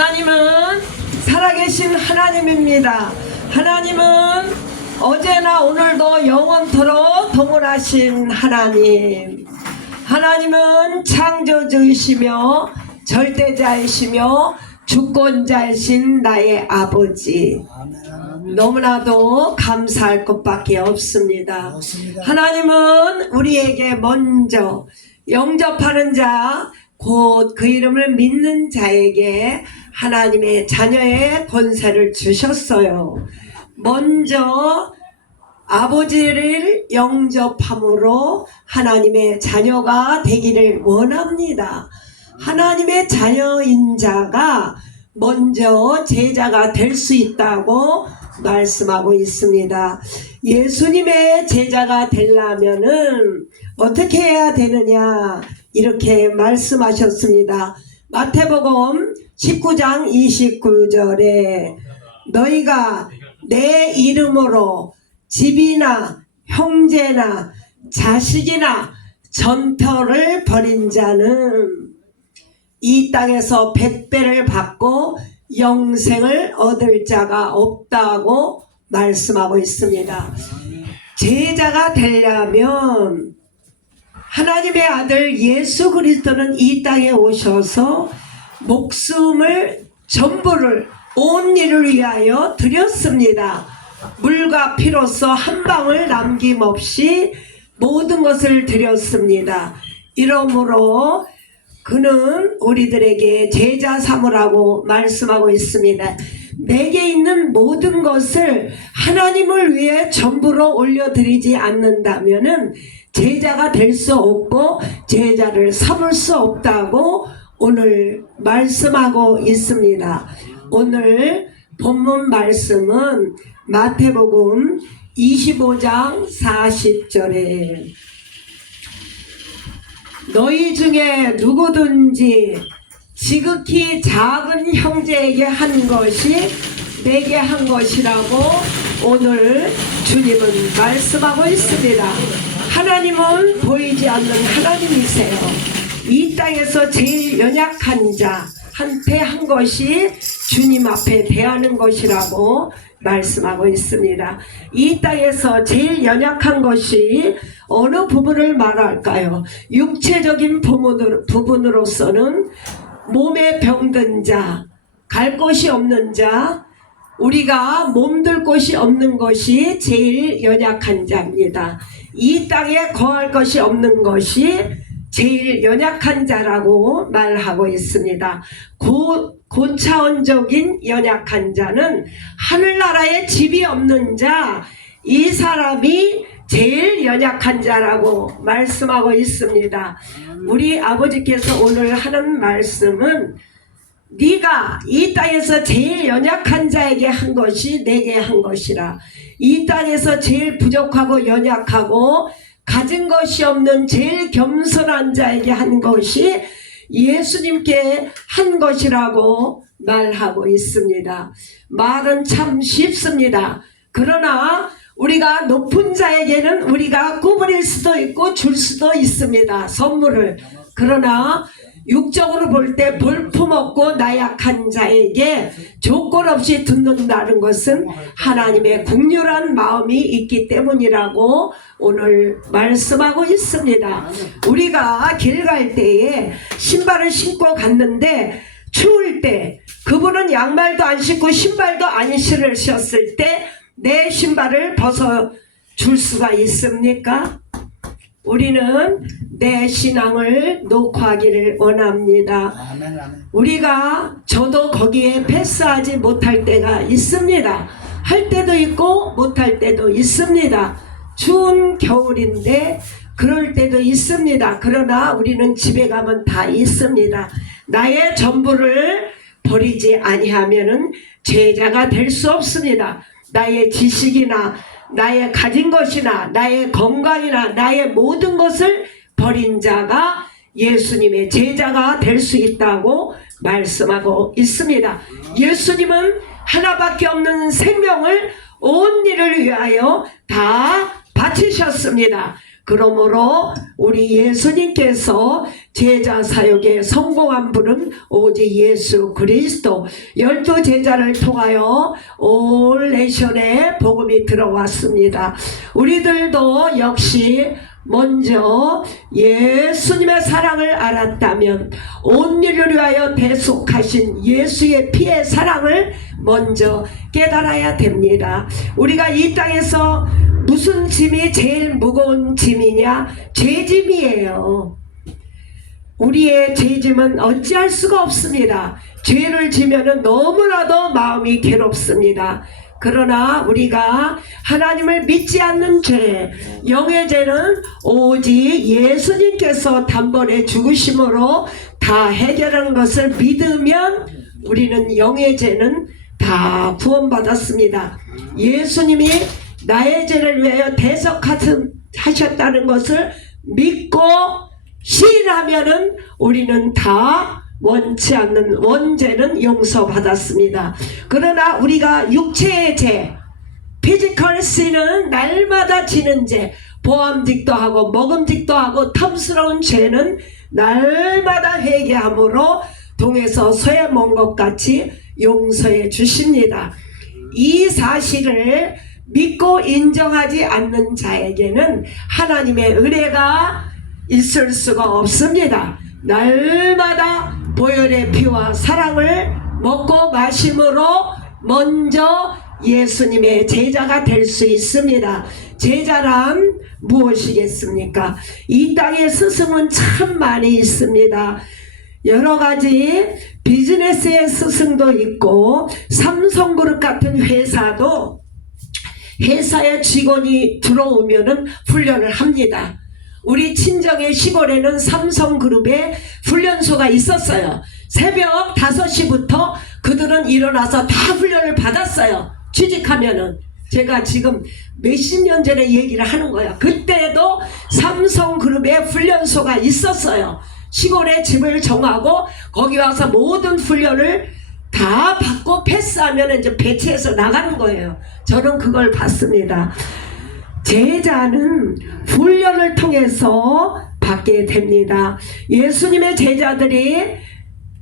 하나님은 살아계신 하나님입니다. 하나님은 어제나 오늘도 영원토록 동일하신 하나님. 하나님은 창조주이시며 절대자이시며 주권자이신 나의 아버지. 너무나도 감사할 것밖에 없습니다. 하나님은 우리에게 먼저 영접하는 자, 곧 그 이름을 믿는 자에게 하나님의 자녀의 권세를 주셨어요. 먼저 아버지를 영접함으로 하나님의 자녀가 되기를 원합니다. 하나님의 자녀인 자가 먼저 제자가 될 수 있다고 말씀하고 있습니다. 예수님의 제자가 되려면은 어떻게 해야 되느냐, 이렇게 말씀하셨습니다. 마태복음 19장 29절에 너희가 내 이름으로 집이나 형제나 자식이나 전터를 벌인 자는 이 땅에서 100배를 받고 영생을 얻을 자가 없다고 말씀하고 있습니다. 제자가 되려면 하나님의 아들 예수 그리스도는 이 땅에 오셔서 목숨을 전부를 온 일을 위하여 드렸습니다. 물과 피로써 한 방울 남김없이 모든 것을 드렸습니다. 이러므로 그는 우리들에게 제자 삼으라고 말씀하고 있습니다. 내게 있는 모든 것을 하나님을 위해 전부로 올려드리지 않는다면은 제자가 될 수 없고 제자를 삼을 수 없다고 오늘 말씀하고 있습니다. 오늘 본문 말씀은 마태복음 25장 40절에 너희 중에 누구든지 지극히 작은 형제에게 한 것이 내게 한 것이라고 오늘 주님은 말씀하고 있습니다. 하나님은 보이지 않는 하나님이세요. 이 땅에서 제일 연약한 자한테 한 것이 주님 앞에 대하는 것이라고 말씀하고 있습니다. 이 땅에서 제일 연약한 것이 어느 부분을 말할까요? 육체적인 부분으로서는 몸에 병든 자, 갈 곳이 없는 자, 우리가 몸둘 곳이 없는 것이 제일 연약한 자입니다. 이 땅에 거할 것이 없는 것이 제일 연약한 자라고 말하고 있습니다. 고차원적인 연약한 자는 하늘나라에 집이 없는 자, 이 사람이 제일 연약한 자라고 말씀하고 있습니다. 우리 아버지께서 오늘 하는 말씀은 네가 이 땅에서 제일 연약한 자에게 한 것이 내게 한 것이라. 이 땅에서 제일 부족하고 연약하고 가진 것이 없는 제일 겸손한 자에게 한 것이 예수님께 한 것이라고 말하고 있습니다. 말은 참 쉽습니다. 그러나 우리가 높은 자에게는 우리가 구부릴 수도 있고 줄 수도 있습니다. 선물을. 그러나 육적으로 볼 때 볼품없고 나약한 자에게 조건 없이 듣는다는 것은 하나님의 긍휼한 마음이 있기 때문이라고 오늘 말씀하고 있습니다. 우리가 길 갈 때에 신발을 신고 갔는데 추울 때 그분은 양말도 안 신고 신발도 안 신으셨을 때 내 신발을 벗어줄 수가 있습니까? 우리는 내 신앙을 녹화하기를 원합니다. 우리가 저도 거기에 패스하지 못할 때가 있습니다. 할 때도 있고 못할 때도 있습니다. 추운 겨울인데 그럴 때도 있습니다. 그러나 우리는 집에 가면 다 있습니다. 나의 전부를 버리지 아니하면은 제자가 될 수 없습니다. 나의 지식이나 나의 가진 것이나 나의 건강이나 나의 모든 것을 버린 자가 예수님의 제자가 될 수 있다고 말씀하고 있습니다. 예수님은 하나밖에 없는 생명을 온 일을 위하여 다 바치셨습니다. 그러므로 우리 예수님께서 제자 사역에 성공한 분은 오직 예수 그리스도. 12제자를 통하여 올 내션에 복음이 들어왔습니다. 우리들도 역시 먼저 예수님의 사랑을 알았다면 온 인류를 위하여 대속하신 예수의 피의 사랑을 먼저 깨달아야 됩니다. 우리가 이 땅에서 무슨 짐이 제일 무거운 짐이냐? 죄짐이에요. 우리의 죄짐은 어찌할 수가 없습니다. 죄를 지면은 너무나도 마음이 괴롭습니다. 그러나 우리가 하나님을 믿지 않는 죄, 영의 죄는 오직 예수님께서 단번에 죽으심으로 다 해결하는 것을 믿으면 우리는 영의 죄는 다 구원받았습니다. 예수님이 나의 죄를 위하여 대속하셨다는 것을 믿고 시인하면은 우리는 다 원치 않는 원죄는 용서받았습니다. 그러나 우리가 육체의 죄, 피지컬 sin은 날마다 지는 죄, 보암직도 하고 먹음직도 하고 탐스러운 죄는 날마다 회개함으로 동에서 쇠 먼 것 같이 용서해 주십니다. 이 사실을 믿고 인정하지 않는 자에게는 하나님의 은혜가 있을 수가 없습니다. 날마다 보혈의 피와 사랑을 먹고 마심으로 먼저 예수님의 제자가 될 수 있습니다. 제자란 무엇이겠습니까? 이 땅에 스승은 참 많이 있습니다. 여러 가지 비즈니스의 스승도 있고 삼성그룹 같은 회사도 회사에 직원이 들어오면은 훈련을 합니다. 우리 친정의 시골에는 삼성그룹에 훈련소가 있었어요. 새벽 5시부터 그들은 일어나서 다 훈련을 받았어요. 취직하면은. 제가 지금 몇십 년 전에 얘기를 하는 거예요. 그때도 삼성그룹에 훈련소가 있었어요. 시골에 집을 정하고 거기 와서 모든 훈련을 다 받고 패스하면 이제 배치해서 나가는 거예요. 저는 그걸 봤습니다. 제자는 훈련을 통해서 받게 됩니다. 예수님의 제자들이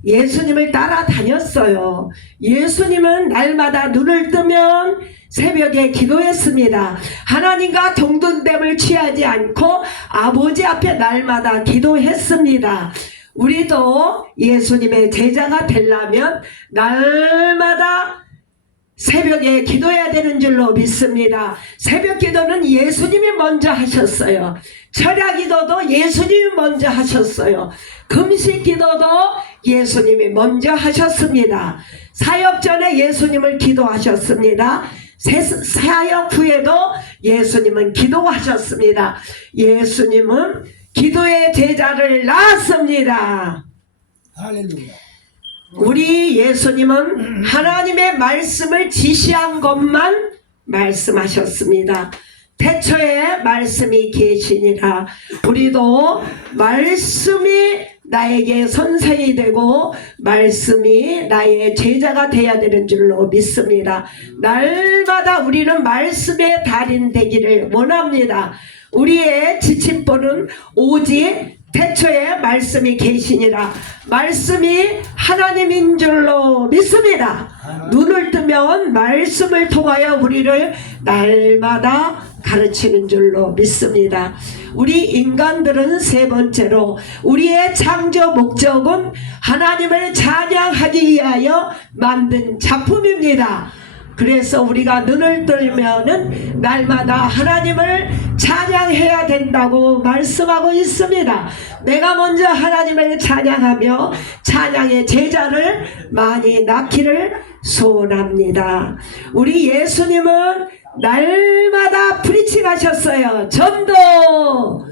예수님을 따라다녔어요. 예수님은 날마다 눈을 뜨면 새벽에 기도했습니다. 하나님과 동등됨을 취하지 않고 아버지 앞에 날마다 기도했습니다. 우리도 예수님의 제자가 되려면 날마다 새벽에 기도해야 되는 줄로 믿습니다. 새벽 기도는 예수님이 먼저 하셨어요. 철야 기도도 예수님이 먼저 하셨어요. 금식 기도도 예수님이 먼저 하셨습니다. 사역 전에 예수님을 기도하셨습니다. 사역 후에도 예수님은 기도하셨습니다. 예수님은 기도의 제자를 낳았습니다. 할렐루야. 우리 예수님은 하나님의 말씀을 지시한 것만 말씀하셨습니다. 태초에 말씀이 계시니라. 우리도 말씀이 나에게 선생이 되고 말씀이 나의 제자가 되어야 되는 줄로 믿습니다. 날마다 우리는 말씀의 달인 되기를 원합니다. 우리의 지침본은 오직 태초에 말씀이 계시니라. 말씀이 하나님인 줄로 믿습니다. 눈을 뜨면 말씀을 통하여 우리를 날마다 가르치는 줄로 믿습니다. 우리 인간들은 세 번째로 우리의 창조 목적은 하나님을 찬양하기 위하여 만든 작품입니다. 그래서 우리가 눈을 뜨면은 날마다 하나님을 찬양해야 된다고 말씀하고 있습니다. 내가 먼저 하나님을 찬양하며 찬양의 제자를 많이 낳기를 소원합니다. 우리 예수님은 날마다 프리칭하셨어요. 전도.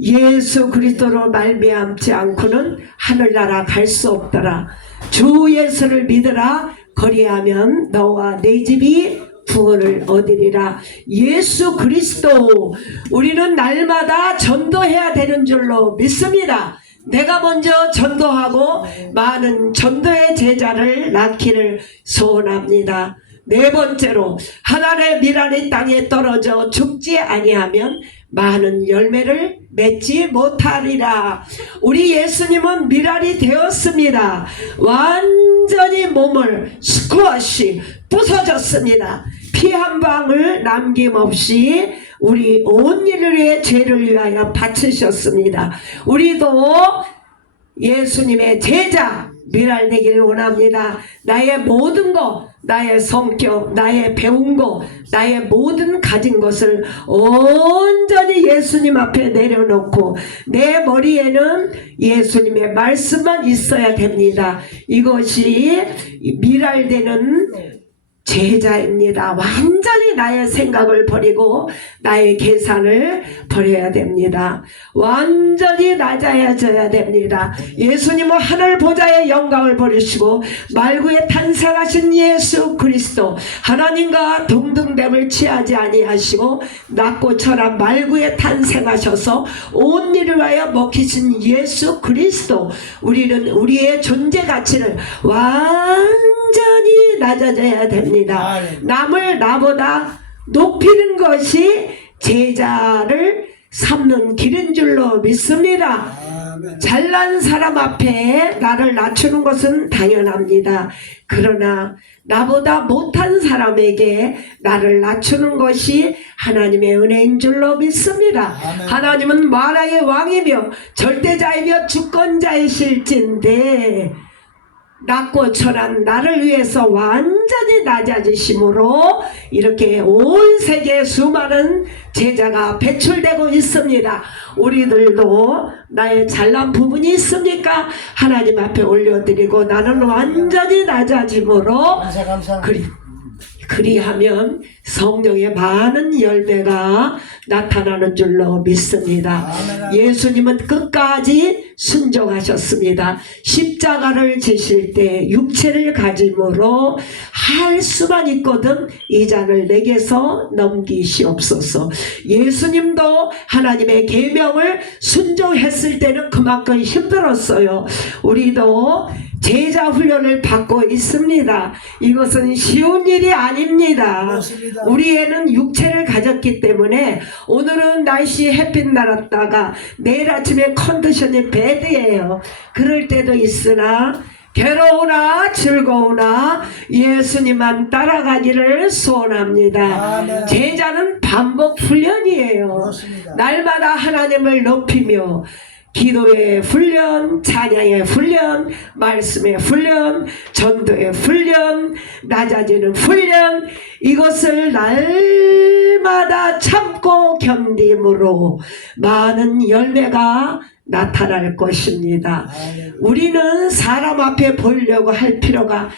예수 그리스도로 말미암지 않고는 하늘나라 갈 수 없더라. 주 예수를 믿으라. 거리하면 너와 내 집이 구원을 얻으리라. 예수 그리스도. 우리는 날마다 전도해야 되는 줄로 믿습니다. 내가 먼저 전도하고 많은 전도의 제자를 낳기를 소원합니다. 네 번째로 하나님의 미랄이 땅에 떨어져 죽지 아니하면 많은 열매를 맺지 못하리라. 우리 예수님은 미랄이 되었습니다. 완전히 몸을 스쿼시 부서졌습니다. 피 한 방울 남김없이 우리 온 인류의 죄를 위하여 바치셨습니다. 우리도 예수님의 제자 미랄 되길 원합니다. 나의 모든 것, 나의 성격, 나의 배운 것, 나의 모든 가진 것을 온전히 예수님 앞에 내려놓고 내 머리에는 예수님의 말씀만 있어야 됩니다. 이것이 미랄 되는 제자입니다. 완전히 나의 생각을 버리고 나의 계산을 버려야 됩니다. 완전히 낮아져야 됩니다. 예수님은 하늘 보좌의 영광을 버리시고 말구에 탄생하신 예수 그리스도 하나님과 동등됨을 취하지 아니하시고 낮고 천한 말구에 탄생하셔서 온 일을 위하여 먹히신 예수 그리스도, 우리는 우리의 존재 가치를 완전히 낮아져야 됩니다. 남을 나보다 높이는 것이 제자를 삼는 길인 줄로 믿습니다. 잘난 사람 앞에 나를 낮추는 것은 당연합니다. 그러나 나보다 못한 사람에게 나를 낮추는 것이 하나님의 은혜인 줄로 믿습니다. 하나님은 만왕의 왕이며 절대자이며 주권자이실진데 낮고 천한 나를 위해서 완전히 낮아지심으로 이렇게 온 세계에 수많은 제자가 배출되고 있습니다. 우리들도 나의 잘난 부분이 있습니까? 하나님 앞에 올려드리고 나는 완전히 낮아짐으로 그리하면 성령의 많은 열매가 나타나는 줄로 믿습니다. 예수님은 끝까지 순종하셨습니다. 십자가를 지실 때 육체를 가짐으로 할 수만 있거든 이 잔을 내게서 넘기시옵소서. 예수님도 하나님의 계명을 순종했을 때는 그만큼 힘들었어요. 우리도 제자 훈련을 받고 있습니다. 이것은 쉬운 일이 아닙니다. 그렇습니다. 우리에는 육체를 가졌기 때문에 오늘은 날씨 햇빛 날았다가 내일 아침에 컨디션이 배드예요. 그럴 때도 있으나 괴로우나 즐거우나 예수님만 따라가기를 소원합니다. 제자는 반복 훈련이에요. 그렇습니다. 날마다 하나님을 높이며 기도의 훈련, 찬양의 훈련, 말씀의 훈련, 전도의 훈련, 낮아지는 훈련, 이것을 날마다 참고 견딤으로 많은 열매가 나타날 것입니다. 우리는 사람 앞에 보이려고 할 필요가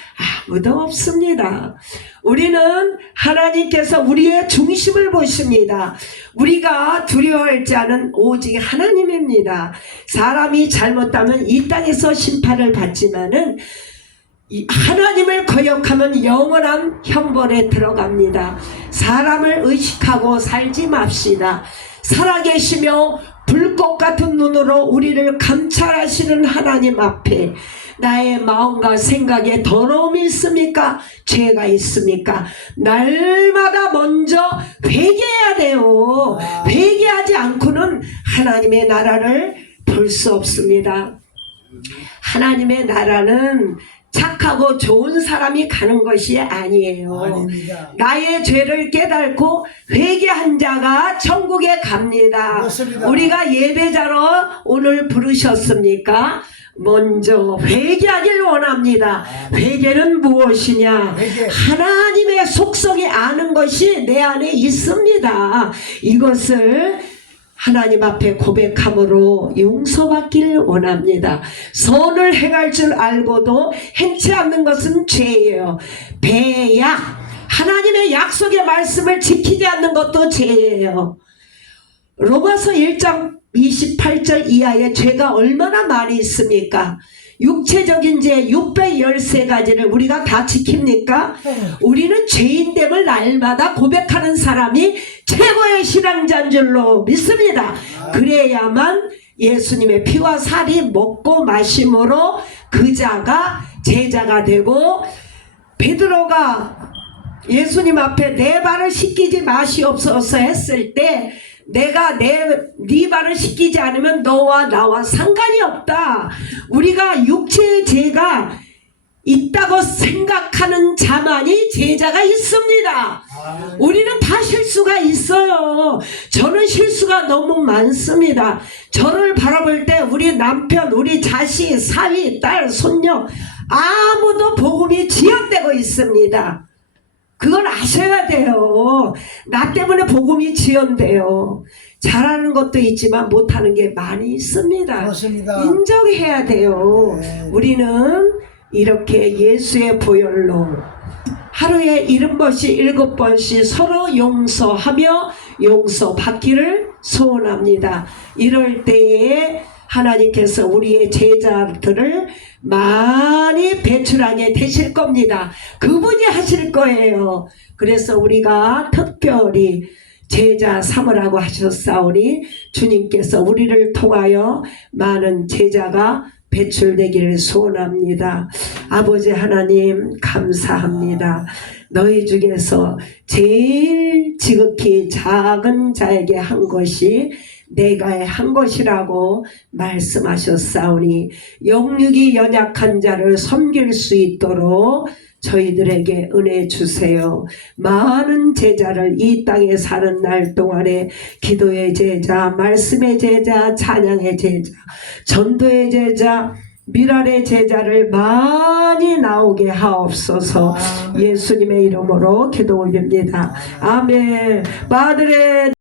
아무도 없습니다. 우리는 하나님께서 우리의 중심을 보십니다. 우리가 두려워할 자는 오직 하나님입니다. 사람이 잘못하면 이 땅에서 심판을 받지만은 하나님을 거역하면 영원한 형벌에 들어갑니다. 사람을 의식하고 살지 맙시다. 살아계시며 불꽃 같은 눈으로 우리를 감찰하시는 하나님 앞에 나의 마음과 생각에 더러움이 있습니까? 죄가 있습니까? 날마다 먼저 회개해야 돼요. 회개하지 않고는 하나님의 나라를 볼 수 없습니다. 하나님의 나라는 착하고 좋은 사람이 가는 것이 아니에요. 아닙니다. 나의 죄를 깨닫고 회개한 자가 천국에 갑니다. 그렇습니다. 우리가 예배자로 오늘 부르셨습니까? 먼저 회개하길 원합니다. 회개는 무엇이냐? 하나님의 속성이 아는 것이 내 안에 있습니다. 이것을 하나님 앞에 고백함으로 용서받기를 원합니다. 선을 행할 줄 알고도 행치 않는 것은 죄예요. 배약, 하나님의 약속의 말씀을 지키지 않는 것도 죄예요. 로마서 1장 28절 이하의 죄가 얼마나 많이 있습니까? 육체적인 죄 613가지를 우리가 다 지킵니까? 우리는 죄인됨을 날마다 고백하는 사람이 최고의 신앙자인 줄로 믿습니다. 그래야만 예수님의 피와 살이 먹고 마심으로 그 자가 제자가 되고, 베드로가 예수님 앞에 내 발을 씻기지 마시옵소서 했을 때 내가 네 발을 씻기지 않으면 너와 나와 상관이 없다. 우리가 육체의 죄가 있다고 생각하는 자만이 제자가 있습니다. 우리는 다 실수가 있어요. 저는 실수가 너무 많습니다. 저를 바라볼 때 우리 남편, 우리 자식, 사위, 딸, 손녀 아무도 복음이 지연되고 있습니다. 그걸 아셔야 돼요. 나 때문에 복음이 지연돼요. 잘하는 것도 있지만 못하는 게 많이 있습니다. 그렇습니다. 인정해야 돼요. 네. 우리는 이렇게 예수의 보혈로 하루에 70번씩 7번씩 서로 용서하며 용서받기를 소원합니다. 이럴 때에 하나님께서 우리의 제자들을 많이 배출하게 되실 겁니다. 그분이 하실 거예요. 그래서 우리가 특별히 제자 삼으라고 하셨사오니 주님께서 우리를 통하여 많은 제자가 배출되기를 소원합니다. 아버지 하나님 감사합니다. 너희 중에서 제일 지극히 작은 자에게 한 것이 내가 한 것이라고 말씀하셨사오니 영육이 연약한 자를 섬길 수 있도록 저희들에게 은혜 주세요. 많은 제자를 이 땅에 사는 날 동안에 기도의 제자, 말씀의 제자, 찬양의 제자, 전도의 제자, 미랄의 제자를 많이 나오게 하옵소서. 예수님의 이름으로 기도 올립니다. 아멘. 마들의